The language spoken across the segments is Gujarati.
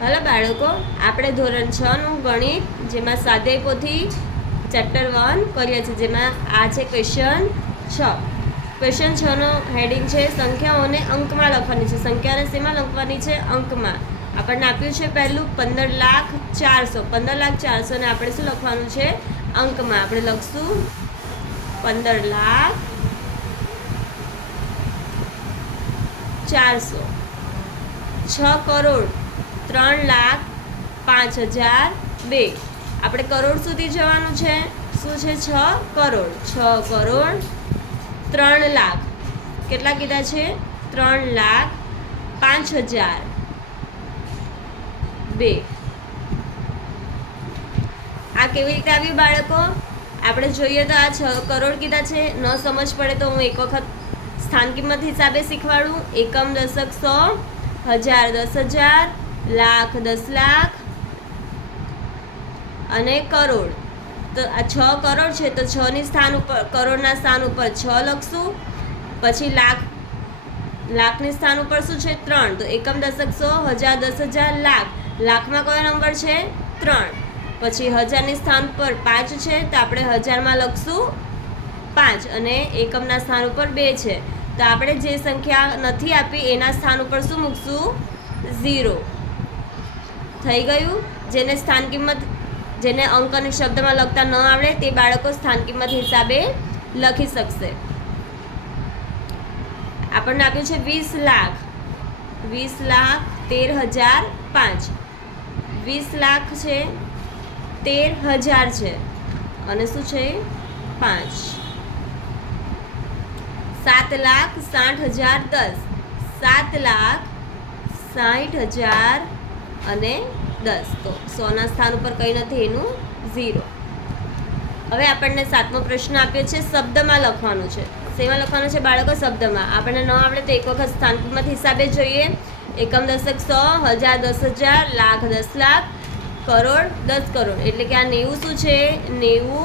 હલો બાળકો, આપણે ધોરણ 6 નું ગણિત જેમાં સ્વાધ્યાય પોથી ચેપ્ટર 1 કરીએ છીએ, જેમાં આ છે ક્વેશ્ચન 6. ક્વેશ્ચન 6 નો હેડિંગ છે સંખ્યાઓને અંકમાં લખવાની છે. સંખ્યાને શેમાં લખવાની છે? અંકમાં. આપણને આપ્યું છે પહેલું 15,400. 15,400 ને આપણે શું લખવાનું છે? અંકમાં. આપણે લખશું 15,400. 6 કરોડ 3,05,002. આપણે કરોડ સુધી જવાનું છે. શું છે? 6 કરોડ. 6 કરોડ 3 લાખ. કેટલા કીધા છે? 3,05,002. આ કેવી રીતે આવ્યું બાળકો? આપણે જોઈએ તો આ 6 કરોડ કીધા છે. ન સમજ પડે તો હું એક વખત સ્થાન કિંમત હિસાબે શીખવાડું. એકમ, દશક, 100, હજાર 10,000, લાખ 10 લાખ અને કરોડ. તો આ 6 કરોડ છે તો 6 ની સ્થાન ઉપર, કરોડના સ્થાન ઉપર 6 લખશું. પછી લાખની સ્થાન ઉપર શું છે? 3. તો એકમ, દશક, 100, હજાર 10,000, લાખ. લાખમાં કયો નંબર છે? 3. પછી હજારની સ્થાન પર 5 છે તો આપણે હજારમાં લખશું 5 અને એકમના સ્થાન ઉપર 2 છે. તો આપણે જે સંખ્યા નથી આપી એના સ્થાન ઉપર શું મૂકશું? 0. થઈ ગયું. જેને સ્થાન કિંમત, જેને અંક અને શબ્દમાં લખતા ન આવડે તે બાળકો સ્થાન કિંમત હિસાબે લખી શકશે. આપણને આપ્યું છે 20 લાખ. 20 લાખ 13,005. 20 લાખ છે, 13,000 છે અને શું છે? 5. 7,60,010. 7,60,010 અને 10. તો 100 ના સ્થાન ઉપર કંઈ નથી, એનું 0. હવે આપણને 7મો પ્રશ્ન આપ્યો છે શબ્દમાં લખવાનું છે. શેમાં લખવાનું છે બાળકો? શબ્દમાં. આપણને ન આવડે તો એક વખત સ્થાન કિંમત હિસાબે જોઈએ. એકમ, દશક, 100, હજાર 10,000, લાખ 10 લાખ, કરોડ 10 કરોડ. એટલે કે આ 90 શું છે? 90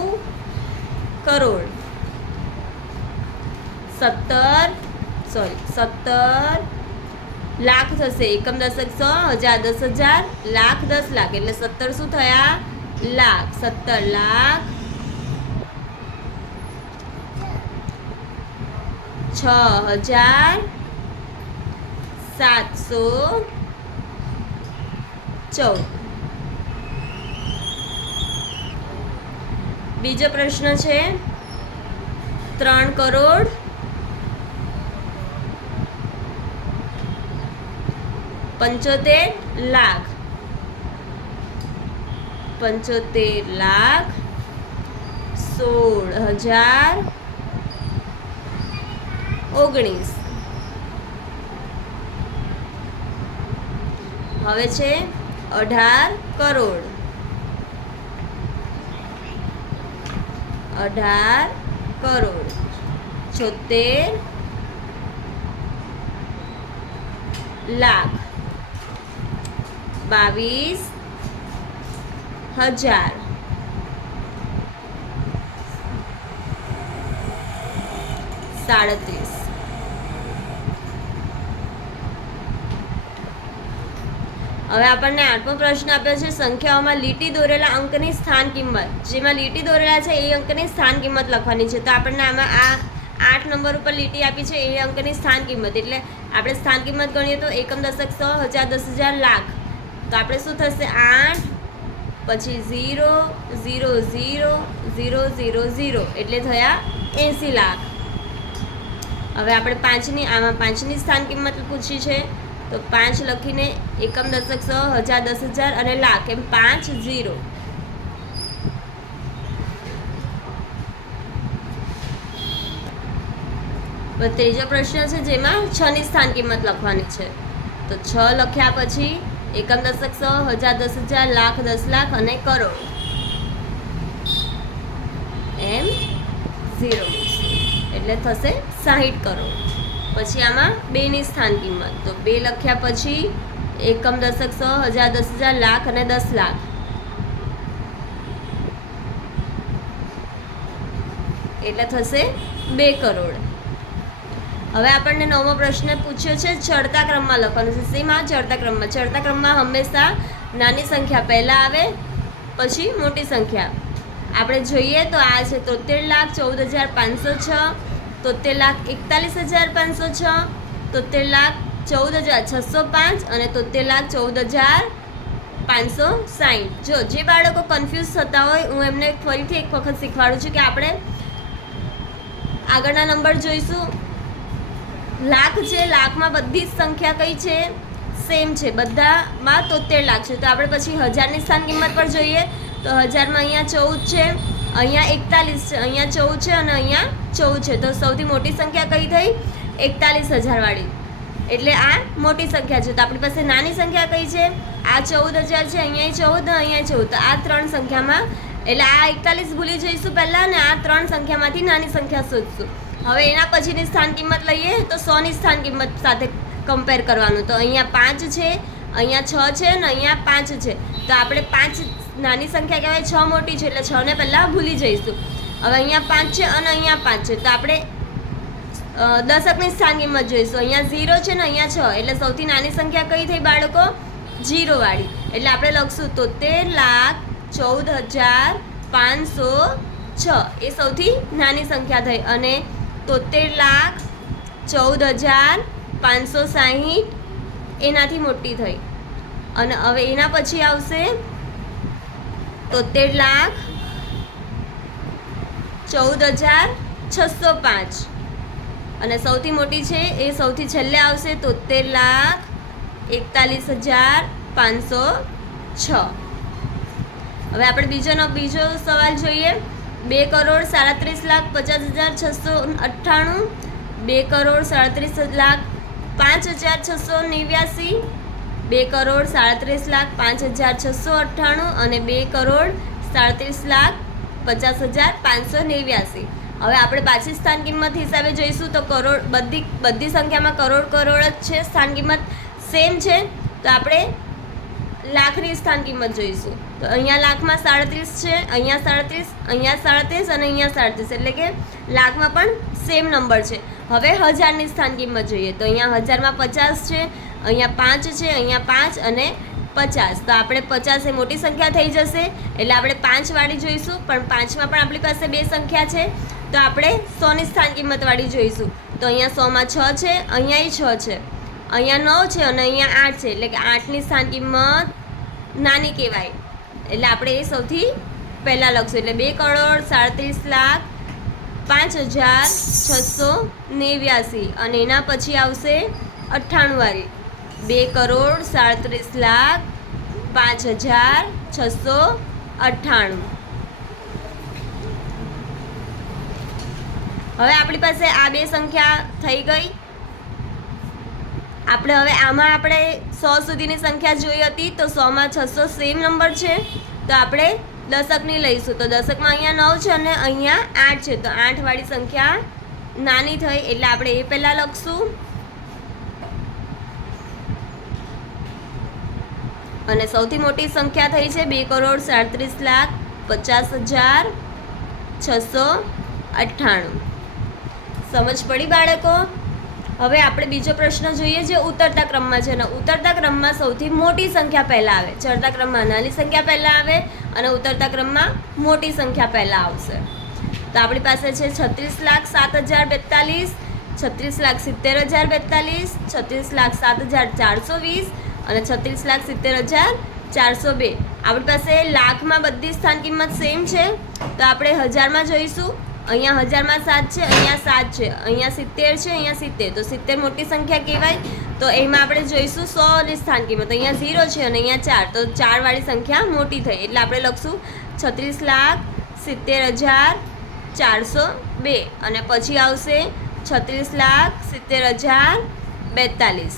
કરોડ. 17 લાખ થશે. એકમ, દશક, 100, હજાર 10,000, લાખ 10 લાખ. એટલે 17 શું થયા? લાખ. 17 લાખ 6,714. બીજો પ્રશ્ન છે 3 કરોડ 75 લાખ. 75 લાખ 16,019. હવે છે 18 કરોડ. 18 કરોડ 76 લાખ 22,000. હવે આપણને 8મો પ્રશ્ન આપ્યો છે સંખ્યાઓમાં લીટી દોરેલા અંકની સ્થાન કિંમત. જેમાં લીટી દોરેલા છે એ અંકની સ્થાન કિંમત લખવાની છે. તો આપણને આમાં આ 8 નંબર ઉપર લીટી આપી છે એ અંકની સ્થાન કિંમત. એટલે આપણે સ્થાન કિંમત ગણીએ તો એકમ, દશક, 100, હજાર 10,000, લાખ. તો આપણે શું થશે? 8 પછી 0 0 0 0 0 0 એટલે થયા 80 લાખ. હવે આપણે 5ની, આમાં 5ની સ્થાન કિંમત પૂછી છે તો 5 લખીને એકમ, દશક, 100, હજાર 10,000 અને લાખ એમ 5 0. ત્રીજો પ્રશ્ન છે જેમાં 6ની સ્થાન કિંમત લખવાની છે. તો 6 લખ્યા પછી એકમ, દશક, 100, હજાર 10,000, લાખ 10 લાખ અને કરોડ એમ 0 એટલે થશે 60 કરોડ. પછી આમાં 2ની સ્થાન કિંમત. તો 2 લખ્યા પછી એકમ, દશક, 100, હજાર 10,000, લાખ અને 10 લાખ એટલે થશે 2 કરોડ. હવે આપણને 9મો પ્રશ્ન પૂછ્યો છે ચડતા ક્રમમાં લખવાનું છે. શેમાં? ચડતા ક્રમમાં. ચડતા ક્રમમાં હંમેશા નાની સંખ્યા પહેલાં આવે, પછી મોટી સંખ્યા. આપણે જોઈએ તો આ છે 73,14,506, 73,41,506, 73,14,605 અને 73,14,560. જો જે બાળકો કન્ફ્યુઝ થતા હોય, હું એમને ફરીથી એક વખત શીખવાડું છું કે આપણે આગળના નંબર જોઈશું. લાખ છે, લાખમાં બધી જ સંખ્યા કઈ છે? સેમ છે, બધામાં 73 લાખ છે. તો આપણે પછી હજારની સ્થાન કિંમત પર જોઈએ તો હજારમાં અહીંયા 14 છે, અહીંયા 41 છે, અહીંયા 14 છે અને અહીંયા 14 છે. તો સૌથી મોટી સંખ્યા કઈ થઈ? 41,000 વાળી, એટલે આ મોટી સંખ્યા છે. તો આપણી પાસે નાની સંખ્યા કઈ છે? આ 14,000 છે, અહીંયા 14, અહીંયા 14. તો આ ત્રણ સંખ્યામાં, એટલે આ 41 ભૂલી જઈશું પહેલાં અને આ ત્રણ સંખ્યામાંથી નાની સંખ્યા શોધશું. હવે એના પછીની સ્થાન કિંમત લઈએ તો 100ની સ્થાન કિંમત સાથે કમ્પેર કરવાનું. તો અહીંયા 5 છે, અહીંયા 6 છે અને અહીંયા 5 છે. તો આપણે 5 નાની સંખ્યા કહેવાય, 6 મોટી છે, એટલે 6ને પહેલાં ભૂલી જઈશું. હવે અહીંયા 5 છે અને અહીંયા 5 છે. તો આપણે દશકની સ્થાન કિંમત જોઈશું. અહીંયા 0 છે ને અહીંયા 6, એટલે સૌથી નાની સંખ્યા કઈ થઈ બાળકો? 0 વાળી. એટલે આપણે લખશું 73,14,506 એ સૌથી નાની સંખ્યા થઈ અને 73,14,560 એનાથી મોટી થઈ. અને હવે એના પછી આવશે 73,14,605 અને સૌથી મોટી છે એ સૌથી છેલ્લે આવશે 73,41,506. હવે આપણે બીજો સવાલ જોઈએ. 2,37,50,698, 2,37,05,689, 2,37,05,698 અને 2,37,50,589. હવે આપણે પાછી સ્થાન કિંમત હિસાબે જોઈશું તો કરોડ, બધી સંખ્યામાં કરોડ જ છે, સ્થાન કિંમત સેમ છે. તો આપણે લાખની સ્થાન કિંમત જોઈશું. તો અહીંયા લાખમાં 37 છે, અહીંયા 37, અહીંયા 37 અને અહીંયા 37, એટલે કે લાખમાં પણ સેમ નંબર છે. હવે હજારની સ્થાન કિંમત જોઈએ તો અહીંયા હજારમાં 50 છે, અહીંયા 5 છે, અહીંયા 5 અને 50. તો આપણે 50 એ મોટી સંખ્યા થઈ જશે, એટલે આપણે 5 વાળી જોઈશું. પણ 5માં પણ આપણી પાસે બે સંખ્યા છે, તો આપણે 100ની સ્થાન કિંમત વાળી જોઈશું. તો અહીંયા 100માં 6 છે, અહીંયા 6 છે, અહીંયા 9 છે અને અહીંયા 8 છે, એટલે કે 8ની સ્થાન કિંમત નાની કહેવાય. એટલે આપણે એ સૌથી પહેલાં લખશું. એટલે 2,37,05,689 અને એના પછી આવશે 98 વાળી 2,37,05,698. હવે આપણી પાસે આ બે સંખ્યા થઈ ગઈ. આપણે હવે આમાં આપણે 100 સુધીની સંખ્યા જોઈ હતી તો 100માં 600 સેમ નંબર છે. તો આપણે દશકની લઈશું. તો દશકમાં અહીંયા 9 છે અને અહીંયા 8 છે. તો 8 વાળી સંખ્યા નાની થઈ, એટલે આપણે એ પહેલાં લખશું. અને સૌથી મોટી સંખ્યા થઈ છે 2,37,50,698. સમજ પડી બાળકો? હવે આપણે બીજો પ્રશ્ન જોઈએ જે ઉતરતા ક્રમમાં છે. અને ઉતરતા ક્રમમાં સૌથી મોટી સંખ્યા પહેલાં આવે. ચડતા ક્રમમાં નાની સંખ્યા પહેલાં આવે અને ઉતરતા ક્રમમાં મોટી સંખ્યા પહેલાં આવશે. તો આપણી પાસે છે 36,07,042, 36,70,042, 36,07,420 અને 36,70,402. આપણી પાસે લાખમાં બધી સ્થાન કિંમત સેમ છે. તો આપણે હજારમાં જોઈશું. અહીંયા હજારમાં 7 છે, અહીંયા 7 છે, અહીંયા 70 છે, અહીંયા 70. તો 70 મોટી સંખ્યા કહેવાય. તો એમાં આપણે જોઈશું 100ની સ્થાન કિંમત. અહીંયા 0 છે અને અહીંયા 4. તો 4 વાળી સંખ્યા મોટી થઈ, એટલે આપણે લખશું 36,70,402 અને પછી આવશે 36,70,042.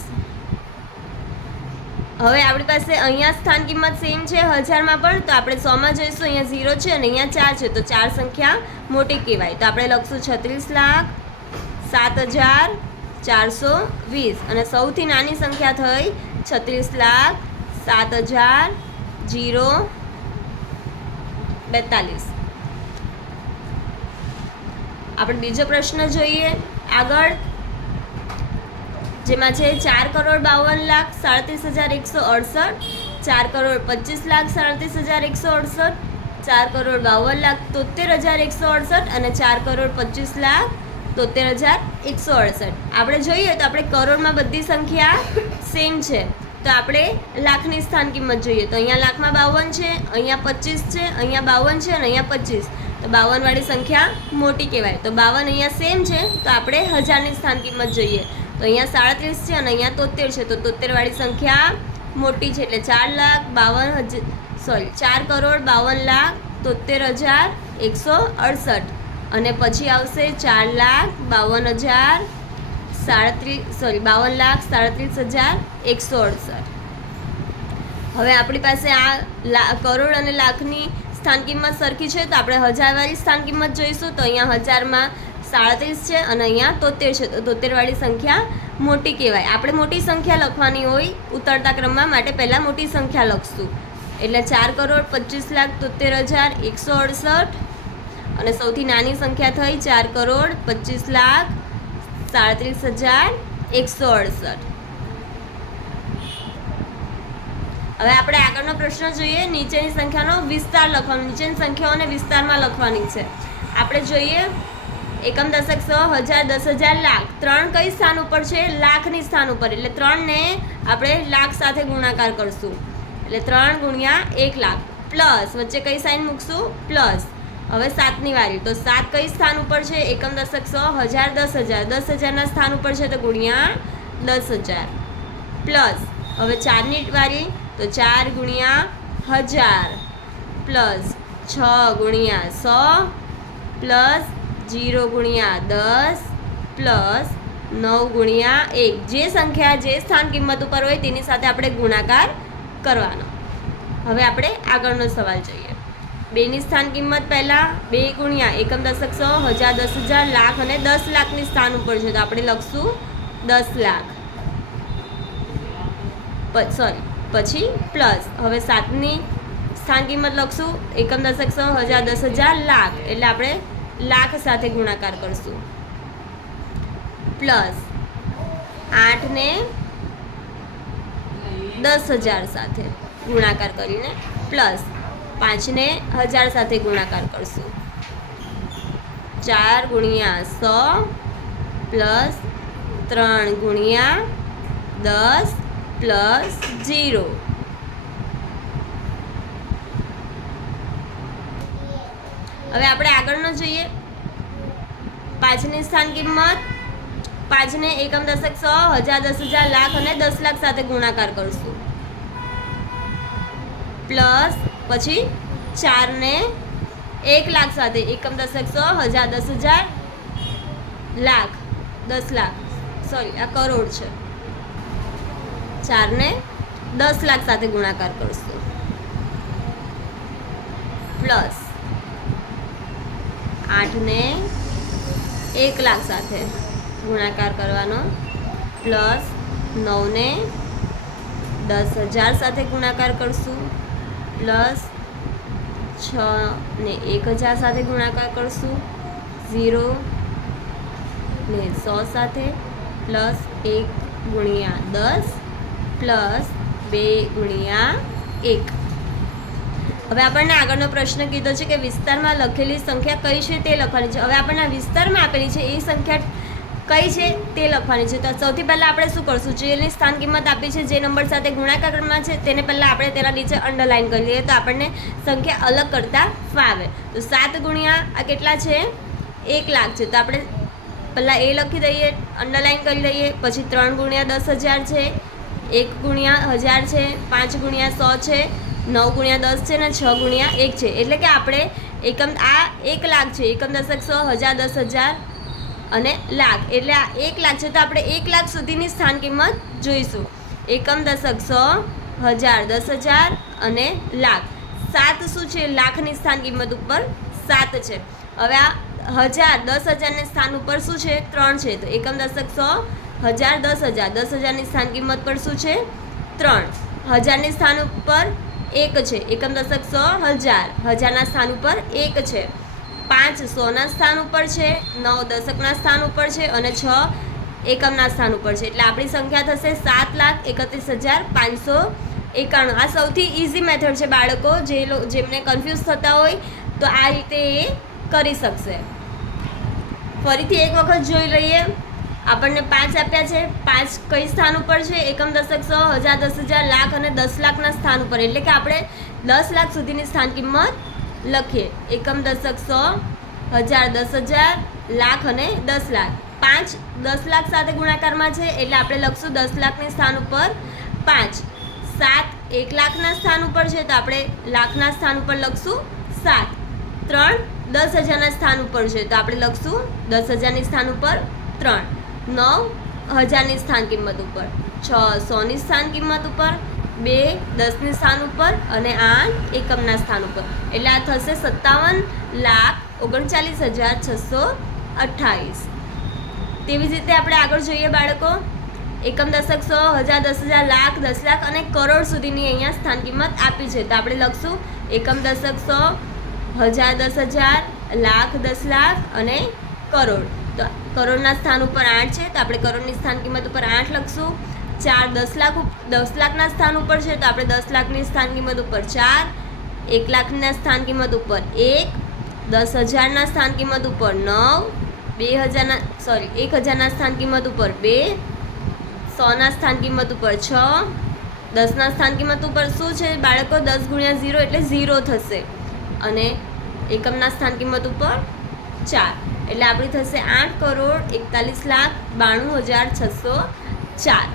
હવે આપણી પાસે અહીંયા સ્થાન કિંમત સેમ છે હજારમાં પણ. તો આપણે 100માં જોઈશું. અહીંયા 0 છે અને અહીંયા 4 છે. તો 4 સંખ્યા મોટી કહેવાય. તો આપણે લખશું 36,07,420 અને સૌથી નાની સંખ્યા થઈ 36,07,042. આપણે બીજો પ્રશ્ન જોઈએ આગળ. જેમાં છે 4,52,37,168, 4,25,37,168, 4,52,73,168 અને 4,25,73,168. આપણે જોઈએ તો આપણે કરોડમાં બધી સંખ્યા સેમ છે, તો આપણે લાખની સ્થાન કિંમત જોઈએ તો અહીંયા લાખમાં 52 છે, અહીંયા 25 છે, અહીંયા 52 છે અને અહીંયા 25, તો 52 વાળી સંખ્યા મોટી કહેવાય. તો 52 અહીંયા સેમ છે, તો આપણે હજારની સ્થાન કિંમત જોઈએ તો અહીંયા 37 છે અને અહીંયા 73 છે, તો 73 વાળી સંખ્યા મોટી છે, એટલે 4,52,73,168 અને પછી આવશે 52,37,168. હવે આપણી પાસે આ કરોડ અને લાખની સ્થાન કિંમત સરખી છે, તો આપણે હજારવાળી સ્થાન કિંમત જોઈશું તો અહીંયા હજારમાં 37 છે અને અહીંયા 73 છે, તો 73 વાળી સંખ્યા મોટી કહેવાય. આપણે મોટી સંખ્યા લખવાની હોય ઉતરતા ક્રમમાં, માટે પહેલાં મોટી સંખ્યા લખશું, એટલે 4,25,73,168 અને સૌથી નાની સંખ્યા થઈ 4,25,37,168. હવે આપણે આગળનો પ્રશ્ન જોઈએ. નીચેની સંખ્યાનો વિસ્તાર લખવાનો, નીચેની સંખ્યાઓને વિસ્તારમાં લખવાની છે. આપણે જોઈએ એકમ, દશક, સો, હજાર, 10,000, લાખ. 3 કઈ સ્થાન ઉપર છે? લાખની સ્થાન ઉપર, એટલે 3 ને આપણે લાખ સાથે ગુણાકાર કરશું, એટલે 3 ગુણ્યા 1 લાખ પ્લસ વચ્ચે કઈ સાઇન મૂકશું? પ્લસ. હવે 7ની વારી, તો 7 કઈ સ્થાન ઉપર છે? એકમ, દશક, સો, હજાર, 10,000, 10,000ના સ્થાન ઉપર છે, તો ગુણ્યા 10,000 પ્લસ. હવે 4ની વારી, તો 4 ગુણ્યા 1000 પ્લસ 6 ગુણ્યા 100 પ્લસ 0 ગુણ્યા 10 પ્લસ 9 ગુણ્યા 1. જે સંખ્યા જે સ્થાન કિંમત ઉપર હોય તેની સાથે આપણે ગુણાકાર કરવાનો. હવે આપણે આગળનો સવાલ જોઈએ. 2ની સ્થાન કિંમત પહેલાં 2 ગુણ્યા એકમ, દશક, સો, હજાર, 10,000, લાખ અને 10 લાખની સ્થાન ઉપર છે, તો આપણે લખશું 10 લાખ પછી પ્લસ. હવે 7ની સ્થાન કિંમત લખશું એકમ, દશક, સો, હજાર, 10,000, લાખ, એટલે આપણે લાખ સાથે ગુણાકાર કરશું પ્લસ 8ને 10,000 સાથે ગુણાકાર કરીને પ્લસ 5ને 1000 સાથે ગુણાકાર કરશું. 4 ગુણ્યા 100 પ્લસ 3 ગુણ્યા 10 પ્લસ 0. હવે આપણે આગળનો જોઈએ. 5ની સ્થાન કિંમત, 5ને એકમ, દશક, સો, હજાર, 10,000, લાખ અને 10 લાખ સાથે ગુણાકાર કરશું પ્લસ પછી 4ને 1 લાખ સાથે એકમ, દશક, સો, હજાર, 10,000, લાખ, 10 લાખ, સોરી આ કરોડ છે, 4ને 10 લાખ સાથે ગુણાકાર કરશું પ્લસ 8ને 1 લાખ સાથે ગુણાકાર કરવાનો પ્લસ 9ને 10,000 સાથે ગુણાકાર કરશું પ્લસ 6ને 1,000 સાથે ગુણાકાર કરશું, 0 ને 100 સાથે પ્લસ 1 ગુણ્યા 10 પ્લસ 2 ગુણ્યા 1. હવે આપણને આગળનો પ્રશ્ન કીધો છે કે વિસ્તારમાં લખેલી સંખ્યા કઈ છે તે લખવાની છે. હવે આપણને વિસ્તારમાં આપેલી છે એ સંખ્યા કઈ છે તે લખવાની છે. તો સૌથી પહેલાં આપણે શું કરશું? જેની સ્થાન કિંમત આપી છે, જે નંબર સાથે ગુણાકાર કરવાના છે તેને પહેલાં આપણે તેના નીચે અંડરલાઇન કરી લઈએ, તો આપણને સંખ્યા અલગ કરતાં ફાવે. તો 7 ગુણ્યા આ કેટલા છે? 1 લાખ છે, તો આપણે પહેલાં એ લખી દઈએ, અંડરલાઇન કરી લઈએ. પછી 3 ગુણ્યા 10,000 છે, 1 ગુણ્યા 1000 છે, 5 ગુણ્યા 100 છે, 9 ગુણ્યા 10 છે ને 6 ગુણ્યા 1 છે. એટલે કે આપણે એકમ, આ 1 લાખ છે, એકમ, દશક, સો, હજાર, 10,000 અને લાખ, એટલે આ 1 લાખ છે, તો આપણે 1 લાખ સુધીની સ્થાન કિંમત જોઈશું. એકમ, દશક, સો, હજાર, 10,000 અને લાખ. 7 શું છે? લાખની સ્થાન કિંમત ઉપર 7 છે. હવે આ 1000, 10,000ની સ્થાન ઉપર શું છે? 3 છે, તો એકમ, દશક, સો, હજાર, 10,000, 10,000ની સ્થાન કિંમત પર શું છે? 3. હજારની સ્થાન ઉપર 1 છે, એકમ, દશક, સો, હજાર, હજારના સ્થાન ઉપર 1 છે. 5 100ના સ્થાન ઉપર છે, 9 દશકના સ્થાન ઉપર છે અને 6 એકમના સ્થાન ઉપર છે, એટલે આપણી સંખ્યા થશે 7,31,591. આ સૌથી ઇઝી મેથડ છે બાળકો, જેમને કન્ફ્યુઝ થતા હોય તો આ રીતે એ કરી શકશે. ફરીથી એક વખત જોઈ લઈએ. આપણને 5 આપ્યા છે. 5 કઈ સ્થાન ઉપર છે? એકમ, દશક, સો, હજાર, 10,000, લાખ અને 10 લાખના સ્થાન ઉપર. એટલે કે આપણે 10 લાખ સુધીની સ્થાન કિંમત લખીએ. એકમ, દશક, સો, હજાર, 10,000, લાખ અને 10 લાખ. 5 10 લાખ સાથે ગુણાકારમાં છે, એટલે આપણે લખશું 10 લાખની સ્થાન ઉપર 5. 7 1 લાખના સ્થાન ઉપર છે, તો આપણે લાખના સ્થાન ઉપર લખશું 7. 3 10,000ના સ્થાન ઉપર છે, તો આપણે લખશું 10,000ની સ્થાન ઉપર 3. 9 1000ની સ્થાન કિંમત ઉપર. 6 100ની સ્થાન કિંમત ઉપર. 2 10ની સ્થાન ઉપર અને 8 એકમના સ્થાન ઉપર. એટલે આ થશે 57,39,628. તેવી જ રીતે આપણે આગળ જોઈએ બાળકો. એકમ, દશક, સો, હજાર, 10,000, લાખ, 10 લાખ અને કરોડ સુધીની અહીંયા સ્થાન કિંમત આપી છે, તો આપણે લખશું એકમ, દશક, સો, હજાર, 10,000, લાખ, 10 લાખ અને કરોડ. તો કરોડના સ્થાન ઉપર 8 છે, તો આપણે કરોડની સ્થાન કિંમત ઉપર 8 લખશું. 4 10 લાખના સ્થાન ઉપર છે, તો આપણે 10 લાખની સ્થાન કિંમત ઉપર 4. 1 લાખના સ્થાન કિંમત ઉપર 1. 10,000ના સ્થાન કિંમત ઉપર 9. 1,000ના સ્થાન કિંમત ઉપર 2. 100ના સ્થાન કિંમત ઉપર 6. 10ના સ્થાન કિંમત ઉપર શું છે બાળકો? 10 ગુણ્યા 0 એટલે 0 થશે. અને એકમના સ્થાન કિંમત ઉપર 4. એટલે આપણી થશે 8,41,92,604.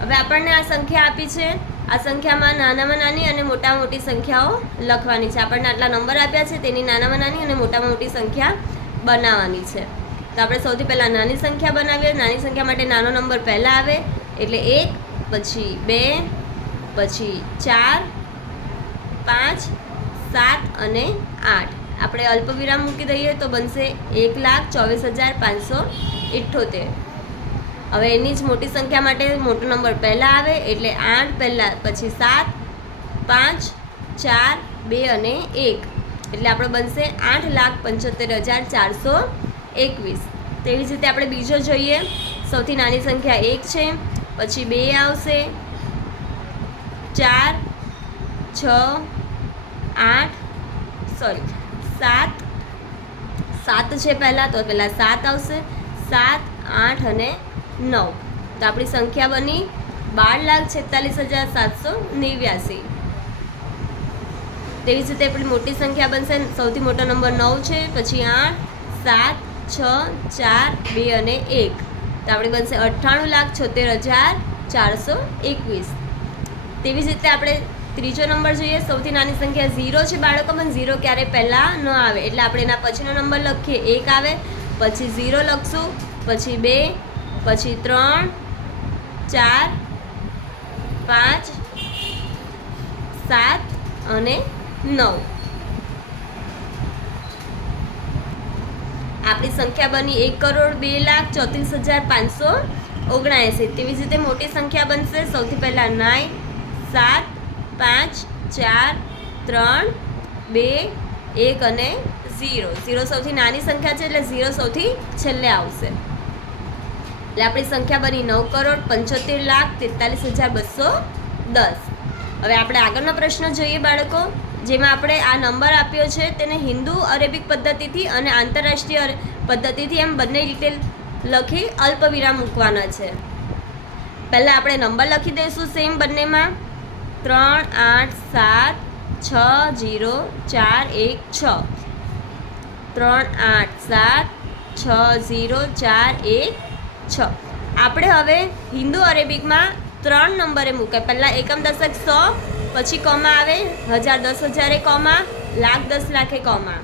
હવે આપણને આ સંખ્યા આપી છે. આ સંખ્યામાં નાનામાં નાની અને મોટામાં મોટી સંખ્યાઓ લખવાની છે. આપણને આટલા નંબર આપ્યા છે, તેની નાનામાં નાની અને મોટામાં મોટી સંખ્યા બનાવવાની છે. તો આપણે સૌથી પહેલાં નાની સંખ્યા બનાવીએ. નાની સંખ્યા માટે નાનો નંબર પહેલાં આવે, એટલે 1, પછી 2, પછી 4, 5, 7 અને 8. આપણે અલ્પવિરામ મૂકી દઈએ તો બનશે 1,24,578. હવે એની જ મોટી સંખ્યા માટે મોટો નંબર પહેલાં આવે, એટલે 8 પહેલાં, પછી 7, 5, 4, 2 અને 1. એટલે આપણે બનશે 8,75,421. તેવી જ રીતે આપણે બીજો જોઈએ. સૌથી નાની સંખ્યા 1 છે, પછી 2 આવશે, 4, 6, 7 છે પહેલાં, તો પહેલાં 7 આવશે. 7, 8 અને 9. તો આપણી સંખ્યા બની 12,46,789. તેવી જ રીતે આપણી મોટી સંખ્યા બનશે. સૌથી મોટો નંબર 9 છે, પછી 8, 7, 6, 4, 2 અને 1. તો આપણી બનશે 98,76,421. તેવી જ રીતે આપણે ત્રીજો નંબર જોઈએ. સૌથી નાની સંખ્યા 0 છે બાળકો, પણ 0 ક્યારે પહેલાં ન આવે, એટલે આપણે એના પછીનો નંબર લખીએ. 1 આવે, પછી 0 લખશું, પછી 2, પછી 3, 4, 5, 7 અને 9. આપણી સંખ્યા બની 1,02,34,579. તેવી જ રીતે મોટી સંખ્યા બનશે. સૌથી પહેલાં 9, 7, 5, 4, 3, 2, 1 અને 0. 0 સૌથી નાની સંખ્યા છે, એટલે 0 સૌથી છેલ્લે આવશે. એટલે આપણી સંખ્યા બની 9,75,43,210. હવે આપણે આગળનો પ્રશ્ન જોઈએ બાળકો, જેમાં આપણે આ નંબર આપ્યો છે તેને હિન્દુ અરેબિક પદ્ધતિથી અને આંતરરાષ્ટ્રીય પદ્ધતિથી એમ બંને રીતે લખી અલ્પવિરામ મૂકવાના છે. પહેલાં આપણે નંબર લખી દઈશું સેમ બંનેમાં. 3, 8, 7, 6, 0, 4, 1, 6. 3, 8, 7, 6, 0, 4, 1, 6. આપણે હવે હિન્દુ અરેબિકમાં 3 નંબરે મૂકાય. પહેલાં એકમ, દશક, 100, પછી કોમા આવે, 1000 10,000 કોમા, લાખ 10 લાખે કોમા.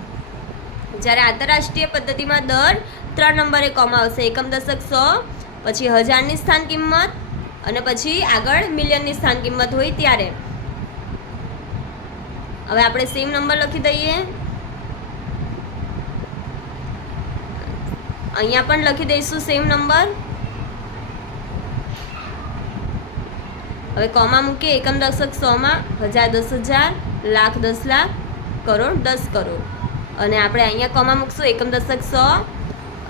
જ્યારે આંતરરાષ્ટ્રીય પદ્ધતિમાં દર 3 નંબરે કોમા આવશે. એકમ, દશક, 100, પછી 1000ની સ્થાન કિંમત અને પછી આગળ મિલિયનની સ્થાન કિંમત હોય ત્યારે. હવે આપણે સેમ નંબર લખી દઈએ. અહીંયા પણ લખી દઈશું સેમ નંબર. હવે કોમા મૂકીએ. એકમ, દશક, 100માં 1000 10,000, લાખ 10 લાખ, કરોડ 10 કરોડ. અને આપણે અહીંયા કોમા મૂકશું. એકમ, દશક, 100,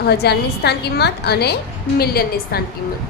હજારની સ્થાન કિંમત અને મિલિયનની સ્થાન કિંમત.